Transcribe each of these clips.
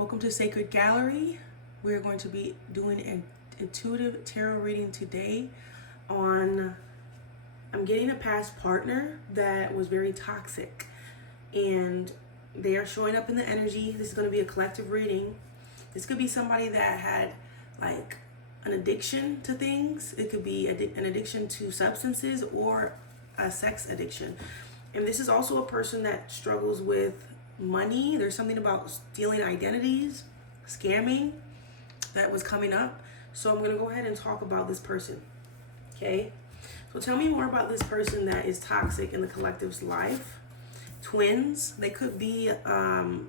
Welcome to Sacred Gallery. We're going to be doing an intuitive tarot reading today on I'm getting a past partner that was very toxic and they are showing up in the energy. This is going to be a collective reading. This could be somebody that had like an addiction to things. It could be an addiction to substances or a sex addiction. And this is also a person that struggles with money. There's something about stealing identities, scamming that was coming up. So I'm going to go ahead and talk about this person. Okay? So tell me more about this person that is toxic in the collective's life. Twins. They could be an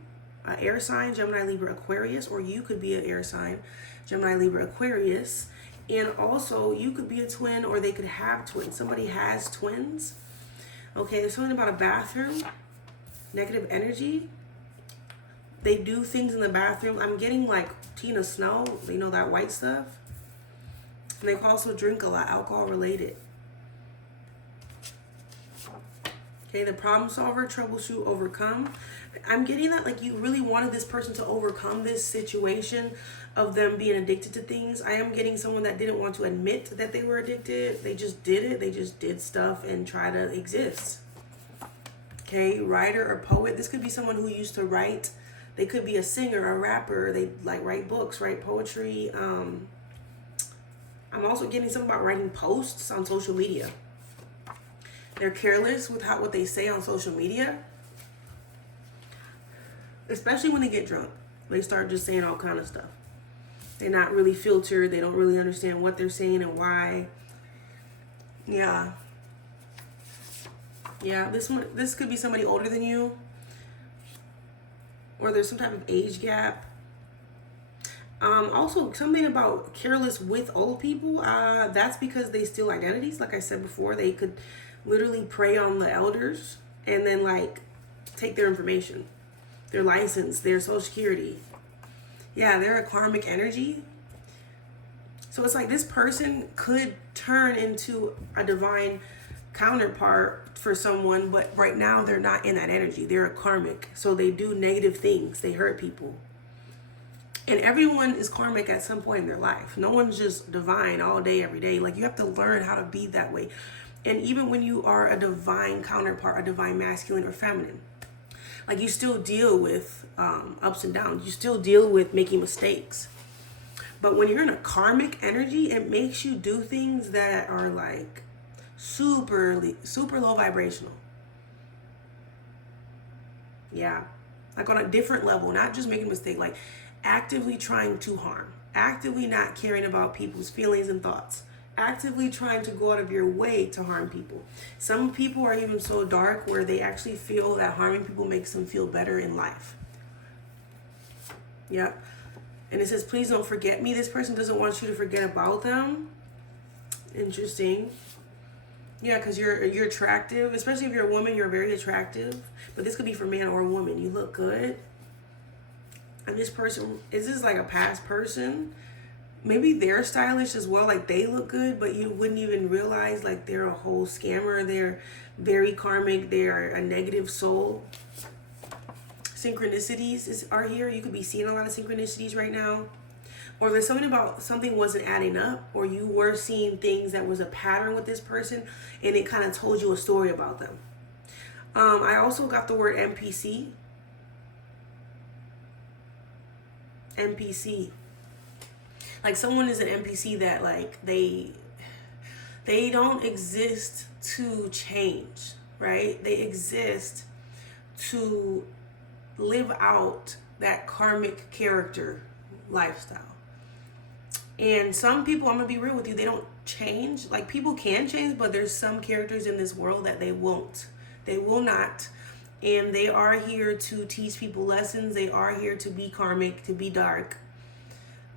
air sign, Gemini, Libra, Aquarius, or you could be an air sign, Gemini, Libra, Aquarius. And also you could be a twin or they could have twins. Somebody has twins. Okay, there's something about a bathroom. Negative energy. They do things in the bathroom. I'm getting like Tina Snow, you know, that white stuff. And they also drink a lot, alcohol related. Okay, the problem solver, troubleshoot, overcome. I'm getting that like you really wanted this person to overcome this situation of them being addicted to things. I am getting someone that didn't want to admit that they were addicted. They just did it. They just did stuff and try to exist. Okay, writer or poet. This could be someone who used to write. They could be a singer, a rapper. They like write books, write poetry. I'm also getting something about writing posts on social media. They're careless with what they say on social media. Especially when they get drunk. They start just saying all kind of stuff. They're not really filtered. They don't really understand what they're saying and why. Yeah. Yeah, this could be somebody older than you. Or there's some type of age gap. Also, something about careless with old people. That's because they steal identities. Like I said before, they could literally prey on the elders and then like take their information, their license, their social security. Yeah, they're a karmic energy. So it's like this person could turn into a divine counterpart for someone, but right now they're not in that energy. They're a karmic, so they do negative things. They hurt people, and everyone is karmic at some point in their life. No one's just divine all day every day. Like you have to learn how to be that way. And even when you are a divine counterpart, a divine masculine or feminine, like you still deal with ups and downs. You still deal with making mistakes. But when you're in a karmic energy, it makes you do things that are like super low vibrational. Yeah, like on a different level, not just making a mistake, like actively trying to harm, actively not caring about people's feelings and thoughts, actively trying to go out of your way to harm people. Some people are even so dark where they actually feel that harming people makes them feel better in life. Yep. And it says, please don't forget me. This person doesn't want you to forget about them. Interesting. Yeah, because you're attractive, especially if you're a woman, you're very attractive. But this could be for man or woman. You look good. And this person, is this like a past person? Maybe they're stylish as well, like they look good, but you wouldn't even realize like they're a whole scammer. They're very karmic. They're a negative soul. Synchronicities are here. You could be seeing a lot of synchronicities right now. Or there's something about something wasn't adding up, or you were seeing things that was a pattern with this person and it kind of told you a story about them. I also got the word NPC. NPC. Like someone is an NPC that like they don't exist to change, right? They exist to live out that karmic character lifestyle. And some people, I'm gonna be real with you, they don't change. Like people can change, but there's some characters in this world that they won't. They will not. And they are here to teach people lessons. They are here to be karmic, to be dark.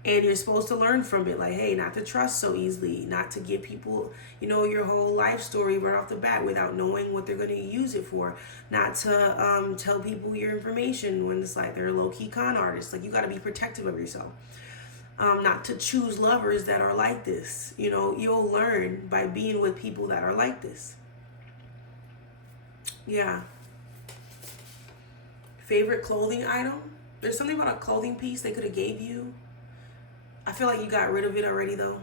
And you're supposed to learn from it. Like, hey, not to trust so easily, not to give people, you know, your whole life story right off the bat without knowing what they're going to use it for. Not to tell people your information when it's like they're a low-key con artist. Like, you got to be protective of yourself. Not to choose lovers that are like this. You know, you'll learn by being with people that are like this. Yeah. Favorite clothing item? There's something about a clothing piece they could have gave you. I feel like you got rid of it already though.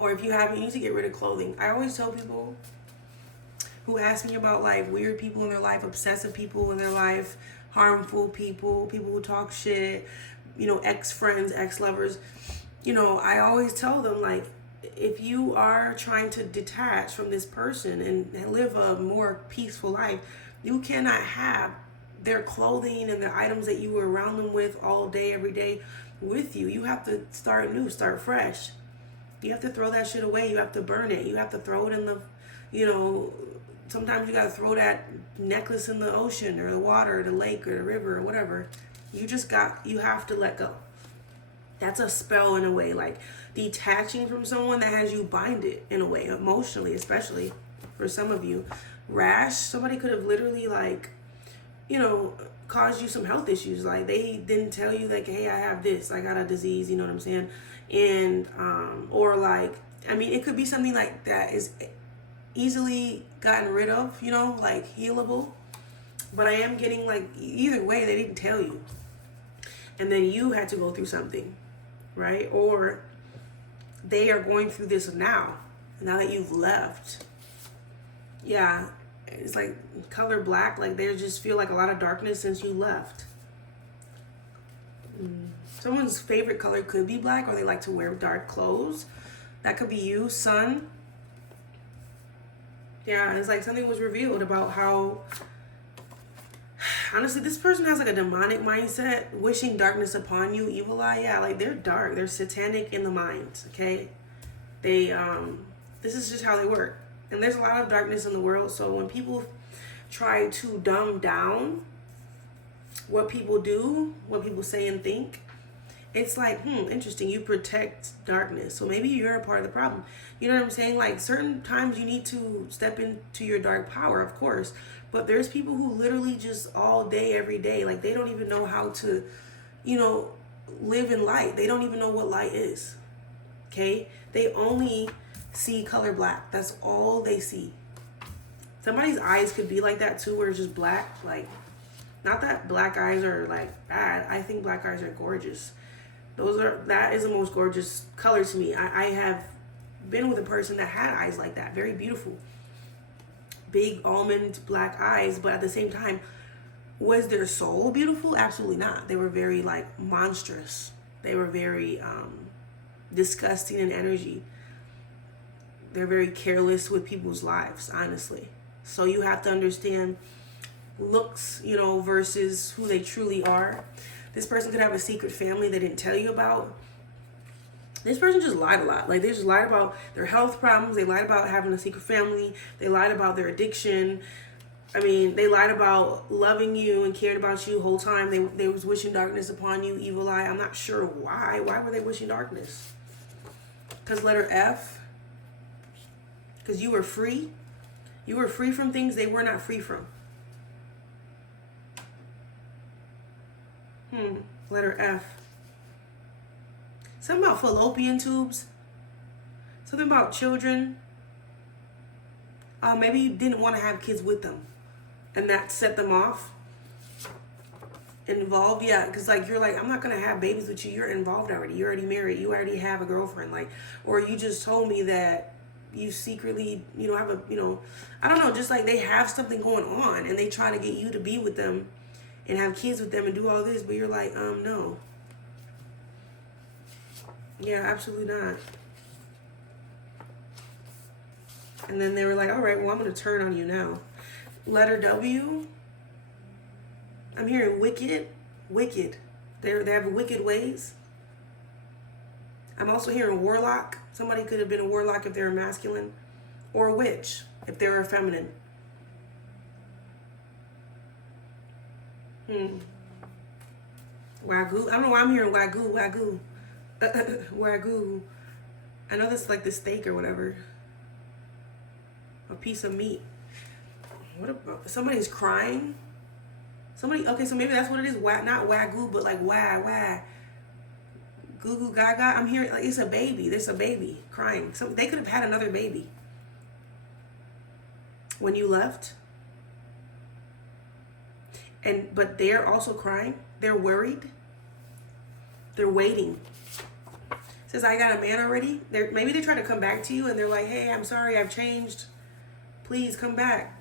Or if you haven't, you need to get rid of clothing. I always tell people who ask me about like weird people in their life, obsessive people in their life, harmful people, people who talk shit, you know, ex-friends, ex-lovers, you know, I always tell them like, if you are trying to detach from this person and live a more peaceful life, you cannot have their clothing and the items that you were around them with all day, every day with you. You have to start new, start fresh. You have to throw that shit away. You have to burn it. You have to throw it in the, you know, sometimes you got to throw that necklace in the ocean or the water or the lake or the river or whatever. You have to let go. That's a spell in a way, like detaching from someone that has you binded in a way, emotionally, especially for some of you. Rash, somebody could have literally like, you know, caused you some health issues. Like they didn't tell you like, hey, I have this, I got a disease, you know what I'm saying? And, or like, I mean, it could be something like that is easily gotten rid of, you know, like healable. But I am getting like, either way, they didn't tell you. And then you had to go through something, right? Or they are going through this now that you've left. Yeah, it's like color black, like they just feel like a lot of darkness since you left. Someone's favorite color could be black, or they like to wear dark clothes. That could be you, sun. Yeah, it's like something was revealed about how, honestly, this person has like a demonic mindset, wishing darkness upon you, evil eye. Yeah, like they're dark. They're satanic in the mind, okay? They, this is just how they work. And there's a lot of darkness in the world, so when people try to dumb down what people do, what people say and think, it's like, interesting, you protect darkness. So maybe you're a part of the problem. You know what I'm saying? Like certain times you need to step into your dark power, of course. But there's people who literally just all day, every day, like they don't even know how to, you know, live in light. They don't even know what light is. Okay? They only see color black. That's all they see. Somebody's eyes could be like that too, where it's just black. Like, not that black eyes are like bad. I think black eyes are gorgeous. That is the most gorgeous color to me. I have been with a person that had eyes like that. Very beautiful. Big almond black eyes, but at the same time, was their soul beautiful? Absolutely not. They were very like monstrous. They were very disgusting in energy. They're very careless with people's lives, honestly. So you have to understand looks, you know, versus who they truly are. This person could have a secret family they didn't tell you about. This person just lied a lot. Like they just lied about their health problems. They lied about having a secret family. They lied about their addiction. I mean, they lied about loving you and cared about you the whole time. They was wishing darkness upon you, evil eye. I'm not sure why. Why were they wishing darkness? Because letter F. Because you were free. You were free from things they were not free from. Letter F. Something about fallopian tubes. Something about children. Maybe you didn't want to have kids with them, and that set them off. Involved, yeah, because like you're like, I'm not gonna have babies with you. You're involved already. You're already married. You already have a girlfriend. Like, or you just told me that you secretly, you know, have a, you know, I don't know. Just like they have something going on, and they try to get you to be with them and have kids with them and do all this, but you're like, no. Yeah, absolutely not. And then they were like, all right, well, I'm going to turn on you now. Letter W. I'm hearing wicked. Wicked. They have wicked ways. I'm also hearing warlock. Somebody could have been a warlock if they're masculine. Or a witch if they're feminine. Wagyu. I don't know why I'm hearing wagyu. Wagyu. I know that's like the steak or whatever. A piece of meat. What about somebody's crying? Somebody, okay, so maybe that's what it is. Not wagyu, but like wah. Goo goo gaga. I'm hearing like it's a baby. There's a baby crying. So they could have had another baby when you left. but they're also crying. They're worried. They're waiting. Says, I got a man already. Maybe they try to come back to you and they're like, hey, I'm sorry, I've changed. Please come back.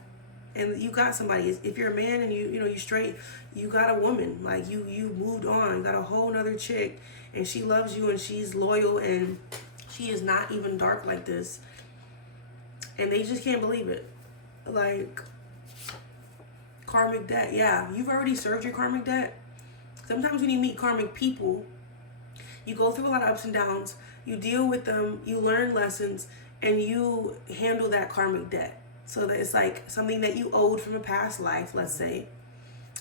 And you got somebody. If you're a man and you straight, you got a woman. Like you moved on, got a whole nother chick, and she loves you and she's loyal and she is not even dark like this. And they just can't believe it. Like, karmic debt. Yeah, you've already served your karmic debt. Sometimes when you meet karmic people, you go through a lot of ups and downs. You deal with them, you learn lessons, and you handle that karmic debt. So that it's like something that you owed from a past life, let's say.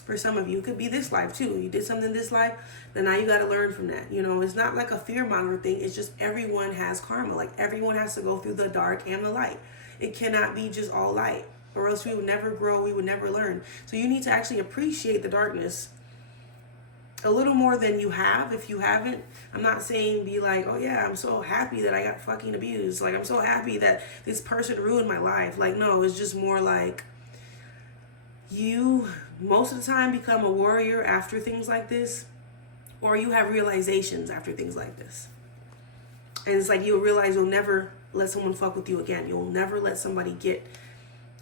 For some of you, it could be this life too. You did something this life, then now you got to learn from that. It's not like a fear-monger thing. It's just everyone has karma. Like everyone has to go through the dark and the light. It cannot be just all light, or else we would never grow, we would never learn. So you need to actually appreciate the darkness a little more than you have if you haven't. I'm not saying be like, oh yeah, I'm so happy that I got fucking abused. Like, I'm so happy that this person ruined my life. Like, no, it's just more like you most of the time become a warrior after things like this, or you have realizations after things like this. And it's like you'll realize you'll never let someone fuck with you again. You'll never let somebody get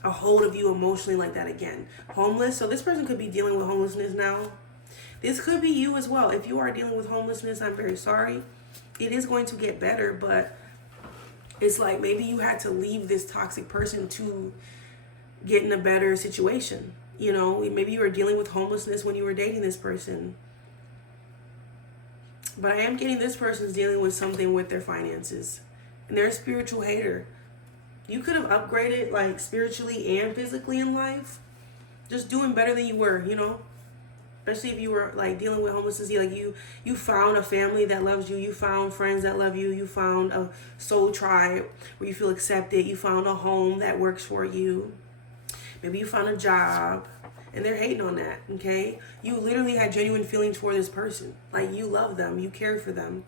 a hold of you emotionally like that again. Homeless. So this person could be dealing with homelessness now. This could be you as well. If you are dealing with homelessness, I'm very sorry. It is going to get better, but it's like maybe you had to leave this toxic person to get in a better situation. Maybe you were dealing with homelessness when you were dating this person. But I am getting this person's dealing with something with their finances. And they're a spiritual hater. You could have upgraded like spiritually and physically in life. Just doing better than you were, Especially if you were like dealing with homelessness, like you found a family that loves you, you found friends that love you, you found a soul tribe where you feel accepted, you found a home that works for you. Maybe you found a job, and they're hating on that, okay? You literally had genuine feelings for this person. Like, you love them, you care for them.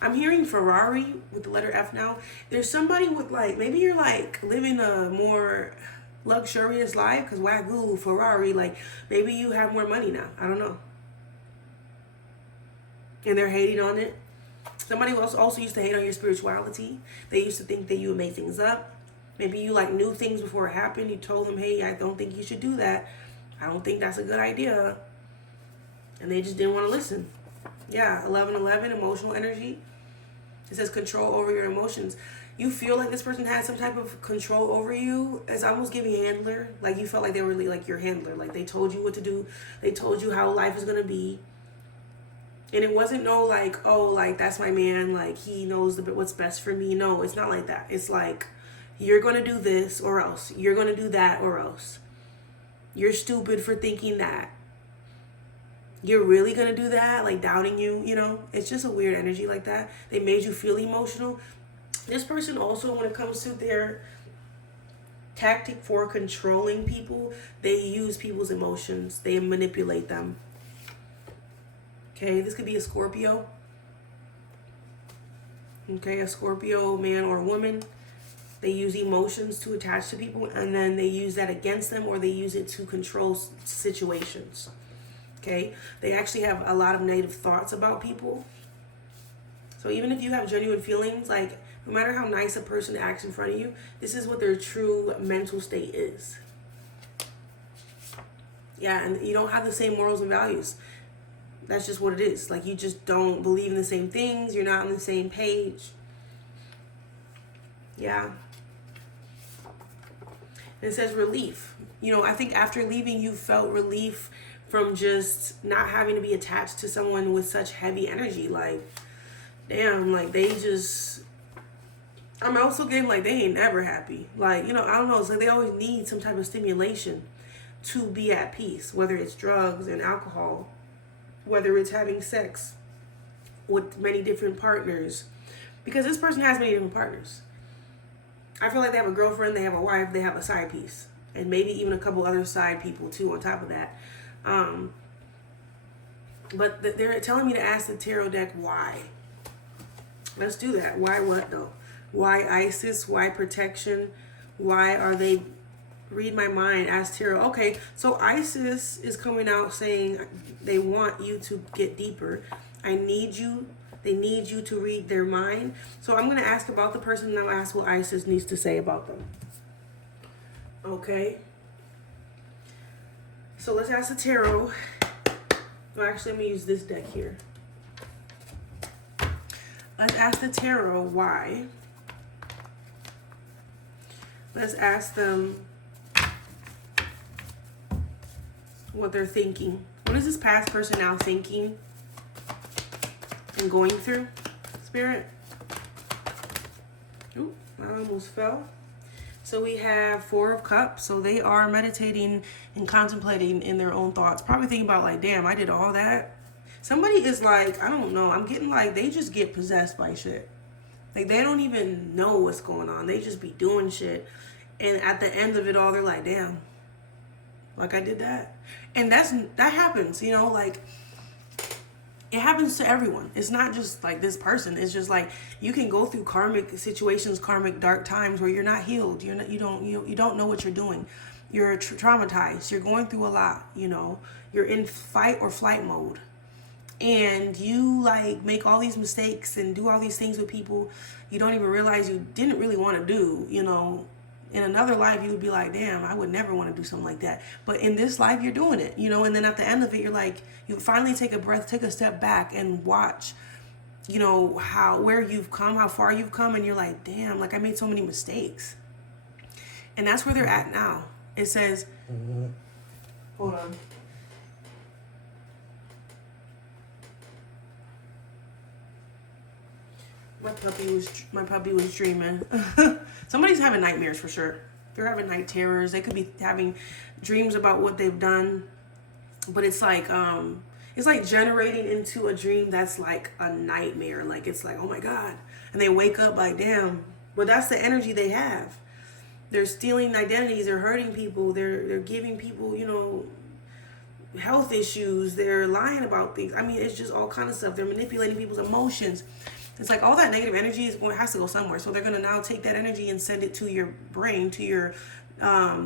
I'm hearing Ferrari with the letter F now. There's somebody with like, maybe you're like living a more luxurious life, because Wagyu, Ferrari, like maybe you have more money now. I don't know. And they're hating on it. Somebody else also used to hate on your spirituality. They used to think that you would make things up. Maybe you like knew things before it happened. You told them, hey, I don't think you should do that. I don't think that's a good idea. And they just didn't want to listen. Yeah, 1111, emotional energy. It says control over your emotions. You feel like this person had some type of control over you. It's almost giving handler. Like you felt like they were really like your handler. Like they told you what to do. They told you how life is going to be. And it wasn't no like, oh, like that's my man. Like he knows what's best for me. No, it's not like that. It's like, you're going to do this or else. You're going to do that or else. You're stupid for thinking that. You're really going to do that? Like doubting you, It's just a weird energy like that. They made you feel emotional. This person also, when it comes to their tactic for controlling people, they use people's emotions. They manipulate them. Okay, this could be a Scorpio. Okay, a Scorpio man or woman. They use emotions to attach to people, and then they use that against them, or they use it to control situations. Okay? They actually have a lot of negative thoughts about people. So even if you have genuine feelings, like no matter how nice a person acts in front of you, this is what their true mental state is. Yeah, and you don't have the same morals and values. That's just what it is. Like you just don't believe in the same things. You're not on the same page. Yeah. It says relief. I think after leaving, you felt relief from just not having to be attached to someone with such heavy energy. Like, damn, like they just, I'm also getting like they ain't never happy. Like, I don't know. It's like they always need some type of stimulation to be at peace, whether it's drugs and alcohol, whether it's having sex with many different partners, because this person has many different partners. I feel like they have a girlfriend, they have a wife, they have a side piece, and maybe even a couple other side people too on top of that. But they're telling me to ask the tarot deck why. Let's do that. Why what though? Why ISIS? Why protection? Why are they read my mind, ask tarot. Okay, so Isis is coming out saying they want you to get deeper. I need you. They need you to read their mind. So I'm going to ask about the person, and I'll ask what Isis needs to say about them. Okay. So let's ask the tarot. Well, actually, I'm going to use this deck here. Let's ask the tarot why. Let's ask them what they're thinking. What is this past person now thinking and going through, Spirit? Ooh, I almost fell. So we have Four of Cups. So they are meditating and contemplating in their own thoughts. Probably thinking about like, damn, I did all that. Somebody is like, I don't know. I'm getting like, they just get possessed by shit. Like they don't even know what's going on. They just be doing shit. And at the end of it all, they're like, damn, like I did that. And that happens, you know, like it happens to everyone. It's not just like this person. It's just like you can go through karmic situations, karmic dark times where you're not healed. You don't know what you're doing. You're traumatized. You're going through a lot, you know. You're in fight or flight mode. And you like make all these mistakes and do all these things with people you don't even realize you didn't really want to do, you know. In another life, you would be like, damn, I would never want to do something like that. But in this life, you're doing it, you know. And then at the end of it, you're like, you finally take a breath, take a step back and watch, you know, where you've come, how far you've come. And you're like, damn, like I made so many mistakes. And that's where they're at now. It says, hold on. My puppy was dreaming. Somebody's having nightmares for sure. They're having night terrors. They could be having dreams about what they've done. But it's like generating into a dream that's like a nightmare. Like it's like, oh my God. And they wake up like, damn. But that's the energy they have. They're stealing identities, they're hurting people, they're giving people, you know, health issues, they're lying about things. I mean, it's just all kind of stuff. They're manipulating people's emotions. It's like all that negative energy has to go somewhere. So they're going to now take that energy and send it to your brain, to your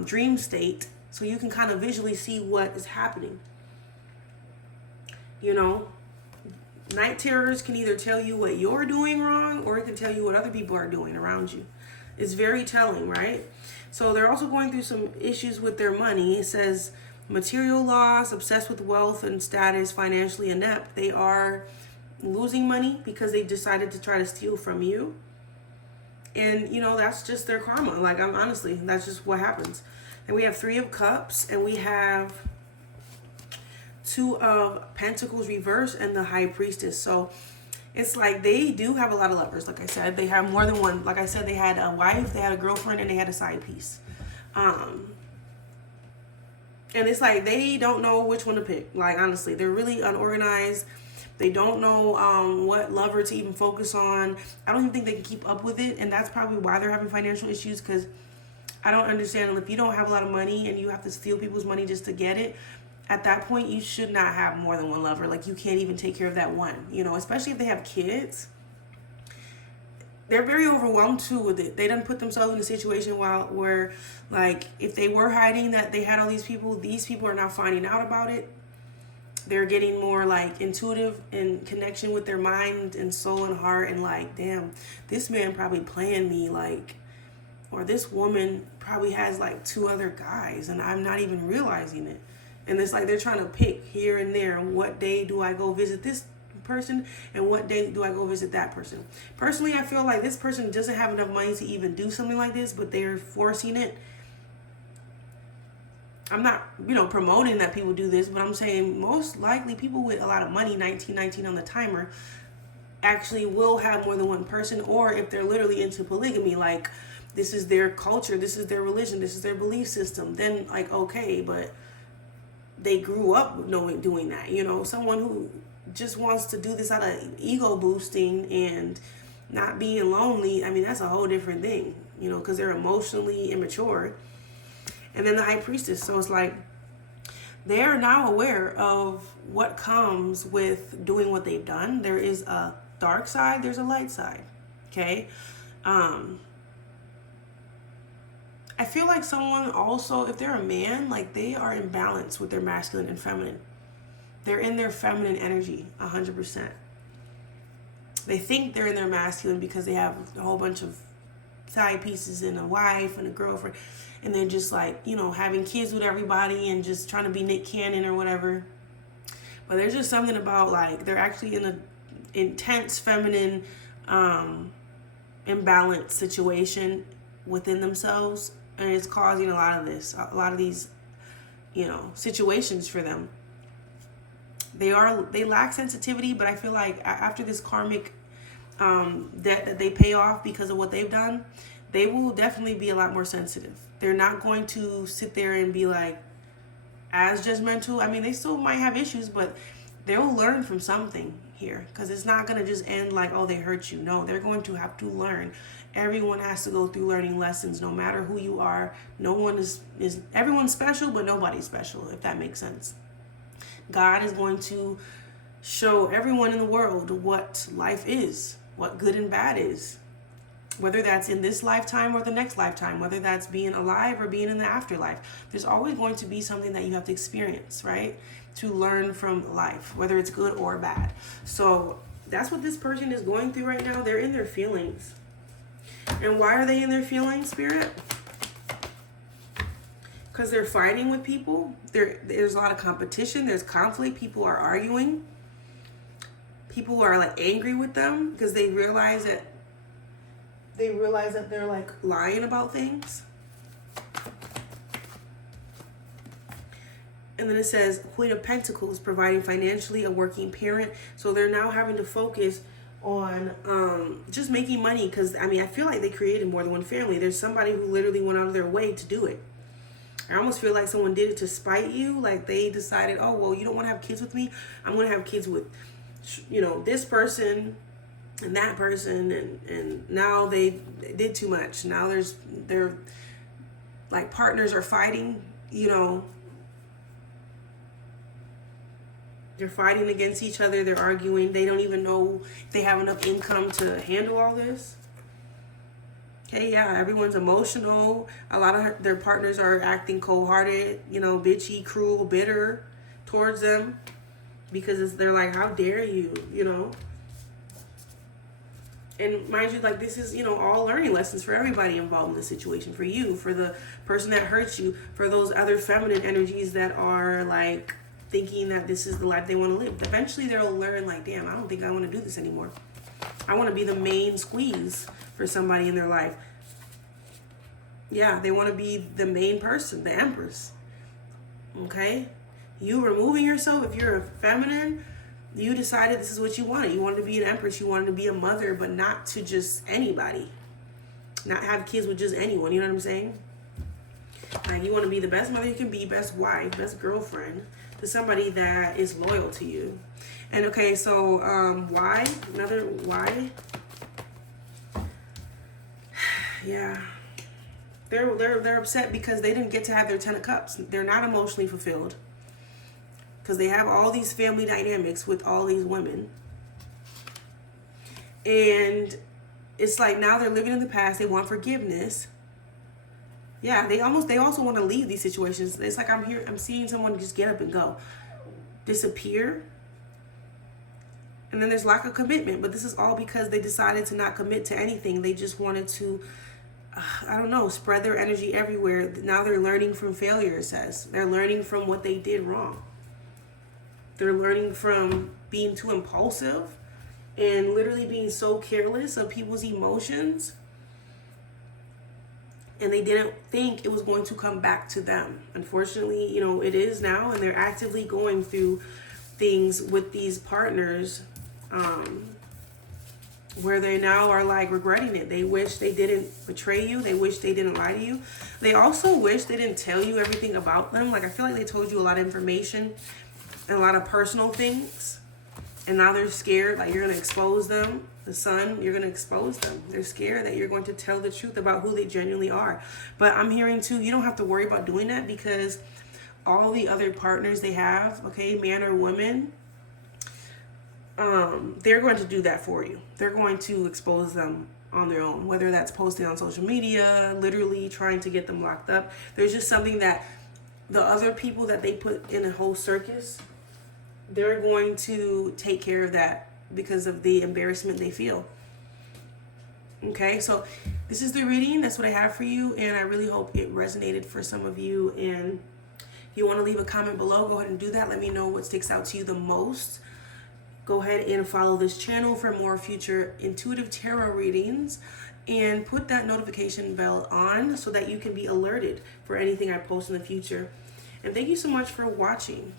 dream state, so you can kind of visually see what is happening. You know, night terrors can either tell you what you're doing wrong, or it can tell you what other people are doing around you. It's very telling, right? So they're also going through some issues with their money. It says material loss, obsessed with wealth and status, financially inept. They are losing money because they decided to try to steal from you. And, you know, that's just their karma. Like, honestly, that's just what happens. And we have Three of Cups, and we have Two of Pentacles reverse, and the High Priestess. So it's like they do have a lot of lovers. Like I said, they have more than one. Like I said, they had a wife, they had a girlfriend, and they had a side piece. And it's like they don't know which one to pick. Like, honestly, they're really unorganized. They don't know what lover to even focus on. I don't even think they can keep up with it. And that's probably why they're having financial issues, because I don't understand. If you don't have a lot of money and you have to steal people's money just to get it, at that point, you should not have more than one lover. Like, you can't even take care of that one, you know, especially if they have kids. They're very overwhelmed, too, with it. They done put themselves in a situation where, like, if they were hiding that they had all these people are now finding out about it. They're getting more like intuitive and connection with their mind and soul and heart, and like, damn, this man probably playing me, like, or this woman probably has like 2 other guys and I'm not even realizing it. And it's like they're trying to pick here and there. What day do I go visit this person and what day do I go visit that person? Personally, I feel like this person doesn't have enough money to even do something like this, but they're forcing it. I'm not, you know, promoting that people do this, but I'm saying most likely people with a lot of money, 1919 on the timer, actually will have more than one person. Or if they're literally into polygamy, like this is their culture, this is their religion, this is their belief system, then like, okay, but they grew up knowing doing that, you know. Someone who just wants to do this out of ego boosting and not being lonely, I mean, that's a whole different thing, you know, because they're emotionally immature. And then the High Priestess. So it's like they are now aware of what comes with doing what they've done. There is a dark side, there's a light side. Okay. I feel like someone also, if they're a man, like they are in balance with their masculine and feminine. They're in their feminine energy 100%. They think they're in their masculine because they have a whole bunch of side pieces and a wife and a girlfriend, and they're just like, you know, having kids with everybody and just trying to be Nick Cannon or whatever. But there's just something about, like, they're actually in an intense feminine imbalanced situation within themselves, and it's causing a lot of these, you know, situations for them. They lack sensitivity, but I feel like after this karmic debt that they pay off because of what they've done, they will definitely be a lot more sensitive. They're not going to sit there and be like as judgmental. I mean, they still might have issues, but they'll learn from something here, because it's not going to just end like, oh, they hurt you. No, they're going to have to learn. Everyone has to go through learning lessons, no matter who you are. No one is everyone's special, but nobody's special, if that makes sense. God is going to show everyone in the world what life is, what good and bad is, whether that's in this lifetime or the next lifetime, whether that's being alive or being in the afterlife. There's always going to be something that you have to experience, right? To learn from life, whether it's good or bad. So that's what this person is going through right now. They're in their feelings. And why are they in their feelings, Spirit? Because they're fighting with people. There's a lot of competition. There's conflict. People are arguing. People are like angry with them because they realize that they're like lying about things. And then it says Queen of Pentacles, providing financially, a working parent. So they're now having to focus on just making money, because I mean, I feel like they created more than one family. There's somebody who literally went out of their way to do it. I almost feel like someone did it to spite you. Like they decided, oh, well, you don't want to have kids with me. I'm going to have kids with, you know, this person and that person. And now they did too much. Now they're like partners are fighting, you know. They're fighting against each other. They're arguing. They don't even know if they have enough income to handle all this. Okay, yeah, everyone's emotional. A lot of their partners are acting cold-hearted, you know, bitchy, cruel, bitter towards them, because they're like, how dare you, you know? And mind you, like, this is, you know, all learning lessons for everybody involved in this situation. For you, for the person that hurts you, for those other feminine energies that are, like, thinking that this is the life they want to live. Eventually, they'll learn, like, damn, I don't think I want to do this anymore. I want to be the main squeeze for somebody in their life. Yeah, they want to be the main person, the empress. Okay? You removing yourself, if you're a feminine, you decided this is what you wanted. You wanted to be an empress. You wanted to be a mother, but not to just anybody. Not have kids with just anyone. You know what I'm saying? Like, you want to be the best mother you can be, best wife, best girlfriend to somebody that is loyal to you. And okay, so why? Another why? Yeah. They're upset because they didn't get to have their 10 of Cups. They're not emotionally fulfilled because they have all these family dynamics with all these women. And it's like now they're living in the past. They want forgiveness. Yeah, they also want to leave these situations. It's like I'm seeing someone just get up and go, disappear. And then there's lack of commitment, but this is all because they decided to not commit to anything. They just wanted to, I don't know, spread their energy everywhere. Now they're learning from failure, it says. They're learning from what they did wrong. They're learning from being too impulsive and literally being so careless of people's emotions. And they didn't think it was going to come back to them. Unfortunately, you know, it is now, and they're actively going through things with these partners where they now are like regretting it. They wish they didn't betray you. They wish they didn't lie to you. They also wish they didn't tell you everything about them. Like, I feel like they told you a lot of information and a lot of personal things, and now they're scared, like you're going to expose them. The sun, you're going to expose them. They're scared that you're going to tell the truth about who they genuinely are. But I'm hearing too, you don't have to worry about doing that, because all the other partners they have, okay, man or woman, they're going to do that for you. They're going to expose them on their own, whether that's posting on social media, literally trying to get them locked up. There's just something that the other people that they put in a whole circus, they're going to take care of that because of the embarrassment they feel. Okay, so this is the reading. That's what I have for you, and I really hope it resonated for some of you. And if you want to leave a comment below, go ahead and do that. Let me know what sticks out to you the most. Go ahead and follow this channel for more future intuitive tarot readings, and put that notification bell on so that you can be alerted for anything I post in the future. And thank you so much for watching.